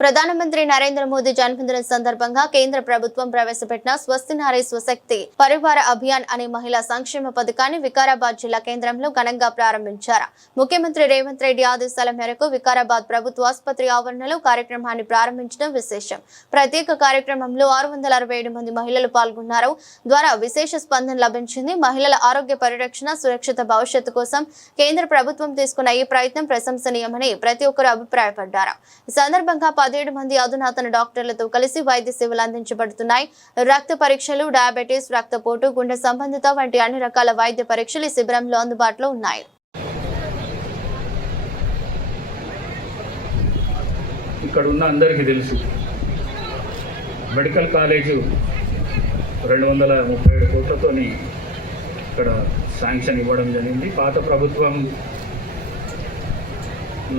ప్రధానమంత్రి నరేంద్ర మోదీ జన్మదిన సందర్భంగా కేంద్ర ప్రభుత్వం ప్రవేశపెట్టిన స్వస్తి నారీ స్వశక్తి పరివార అభియాన్ అనే మహిళా సంక్షేమ పథకాన్ని వికారాబాద్ జిల్లా కేంద్రంలో ఘనంగా ప్రారంభించారు. ముఖ్యమంత్రి రేవంత్ రెడ్డి ఆదేశాల మేరకు వికారాబాద్ ప్రభుత్వ ఆసుపత్రి ఆవరణలో కార్యక్రమాన్ని ప్రారంభించడం విశేషం. ప్రత్యేక కార్యక్రమంలో ఆరు వందల అరవై ఏడు మంది మహిళలు పాల్గొన్నారు. ద్వారా విశేష స్పందన లభించింది. మహిళల ఆరోగ్య పరిరక్షణ సురక్షిత భవిష్యత్తు కోసం కేంద్ర ప్రభుత్వం తీసుకున్న ఈ ప్రయత్నం ప్రశంసనీయమని ప్రతి ఒక్కరు అభిప్రాయపడ్డారు. ఈ సందర్భంగా పదిహేడు మంది అధునాతన డాక్టర్లతో కలిసి వైద్య సేవలు అందించబడుతున్నాయి. రక్త పరీక్షలు డయాబెటీస్ రక్తపోటు గుండె సంబంధిత వంటి అన్ని రకాల వైద్య పరీక్షలు ఈ శిబిరంలో అందుబాటులో ఉన్నాయి. ఇక్కడ ఉన్న అందరికీ తెలుసు మెడికల్ కాలేజు రెండు వందల ముప్పై ఏడు కోట్లతోని ఇక్కడ శాంక్షన్ ఇవ్వడం జరిగింది. పాత ప్రభుత్వం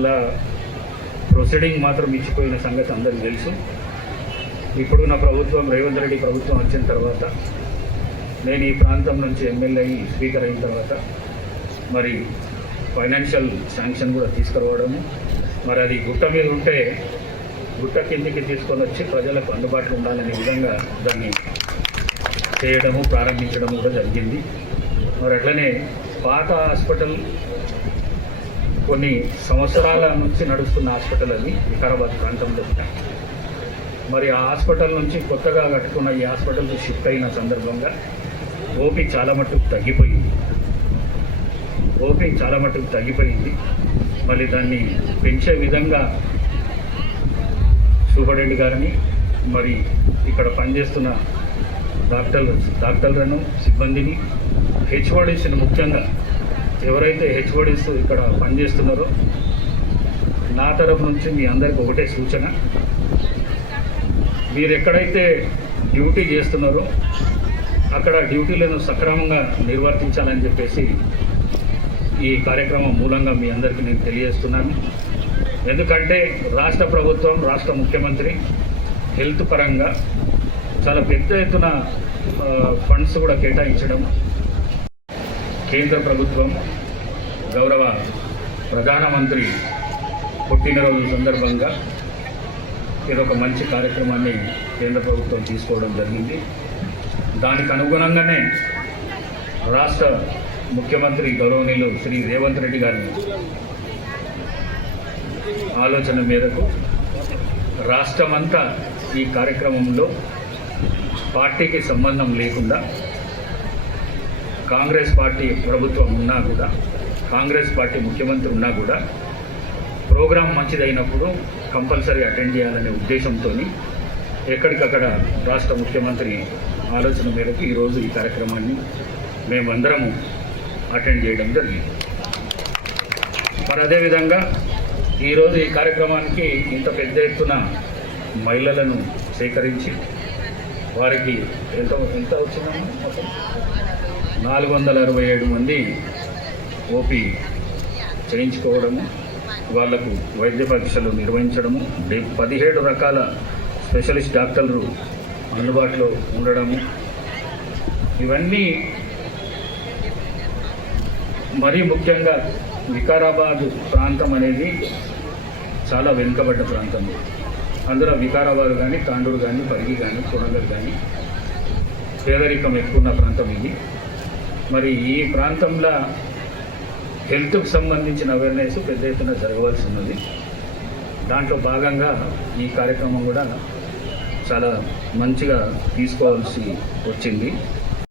లా ప్రొసీడింగ్ మాత్రం ఇచ్చిపోయిన సంగతి అందరికీ తెలుసు. ఇప్పుడున్న ప్రభుత్వం రేవంత్ రెడ్డి ప్రభుత్వం వచ్చిన తర్వాత నేను ఈ ప్రాంతం నుంచి ఎమ్మెల్యే అయ్యి స్పీకర్ అయిన తర్వాత మరి ఫైనాన్షియల్ శాంక్షన్ కూడా తీసుకురావడము మరి అది గుట్ట మీద ఉంటే గుట్ట కిందికి తీసుకొని వచ్చి ప్రజలకు అందుబాటులో ఉండాలనే విధంగా దాన్ని చేయడము ప్రారంభించడం కూడా జరిగింది. మరి అట్లనే పాత హాస్పిటల్ కొన్ని సంవత్సరాల నుంచి నడుస్తున్న హాస్పిటల్ అది వికారాబాద్ ప్రాంతంలో. మరి ఆ హాస్పిటల్ నుంచి కొత్తగా కట్టుకున్న ఈ హాస్పిటల్కి షిఫ్ట్ అయిన సందర్భంగా ఓపీ చాలా మట్టుకు తగ్గిపోయింది. ఓపీ చాలా మట్టుకు తగ్గిపోయింది. మళ్ళీ దాన్ని పెంచే విధంగా సూపరింటెండెంట్ గారిని మరి ఇక్కడ పనిచేస్తున్న డాక్టర్లు డాక్టర్లను సిబ్బందిని హెచ్ఓడిసిని ముఖ్యంగా ఎవరైతే హెచ్ఓడిస్ ఇక్కడ పనిచేస్తున్నారో నా తరపు నుంచి మీ అందరికి ఒకటే సూచన. మీరు ఎక్కడైతే డ్యూటీ చేస్తున్నారో అక్కడ డ్యూటీలను సక్రమంగా నిర్వర్తించాలని చెప్పేసి ఈ కార్యక్రమం మూలంగా మీ అందరికీ నేను తెలియజేస్తున్నాను. ఎందుకంటే రాష్ట్ర ప్రభుత్వం రాష్ట్ర ముఖ్యమంత్రి హెల్త్ పరంగా చాలా పెద్ద ఎత్తున ఫండ్స్ కూడా కేటాయించడం కేంద్ర ప్రభుత్వం గౌరవ ప్రధానమంత్రి పుట్టినరోజు సందర్భంగా ఇదొక మంచి కార్యక్రమాన్ని కేంద్ర ప్రభుత్వం తీసుకోవడం జరిగింది. దానికి అనుగుణంగానే రాష్ట్ర ముఖ్యమంత్రి గౌరవనీయులు శ్రీ రేవంత్ రెడ్డి గారి ఆలోచన మేరకు రాష్ట్రమంతా ఈ కార్యక్రమంలో పార్టీకి సంబంధం లేకుండా కాంగ్రెస్ పార్టీ ప్రభుత్వం ఉన్నా కూడా కాంగ్రెస్ పార్టీ ముఖ్యమంత్రి ఉన్నా కూడా ప్రోగ్రాం మంచిదైనప్పుడు కంపల్సరీ అటెండ్ చేయాలనే ఉద్దేశంతో ఎక్కడికక్కడ రాష్ట్ర ముఖ్యమంత్రి ఆలోచన మేరకు ఈరోజు ఈ కార్యక్రమాన్ని మేమందరము అటెండ్ చేయడం జరిగింది. మరి అదేవిధంగా ఈరోజు ఈ కార్యక్రమానికి ఇంత పెద్ద ఎత్తున మహిళలను సేకరించి వారికి ఎంత ఎంత వచ్చిందమ్మా? మొత్తం నాలుగు వందల అరవై ఏడు మంది ఓపీ చేయించుకోవడము వాళ్ళకు వైద్య పరీక్షలు నిర్వహించడము పదిహేడు రకాల స్పెషలిస్ట్ డాక్టర్లు అందుబాటులో ఉండడము. ఇవన్నీ మరీ ముఖ్యంగా వికారాబాద్ ప్రాంతం అనేది చాలా వెనుకబడ్డ ప్రాంతం. అందులో వికారాబాద్ కానీ తాండూరు కానీ పరిగి కానీ కొడంగల్ కానీ పేదరికం ఎక్కువ ఉన్న ప్రాంతం ఇది. మరి ఈ ప్రాంతంలో హెల్త్కు సంబంధించిన అవేర్నెస్ పెద్ద ఎత్తున జరగవలసి ఉన్నది దాంట్లో భాగంగా ఈ కార్యక్రమం కూడా చాలా మంచిగా తీసుకోవాల్సి వచ్చింది.